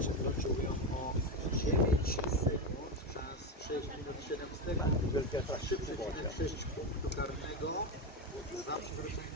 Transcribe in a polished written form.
Przekroczył ją o 9 sekund, czas 6 minut 7 sekund. 3,6 punktu karnego za przekroczenie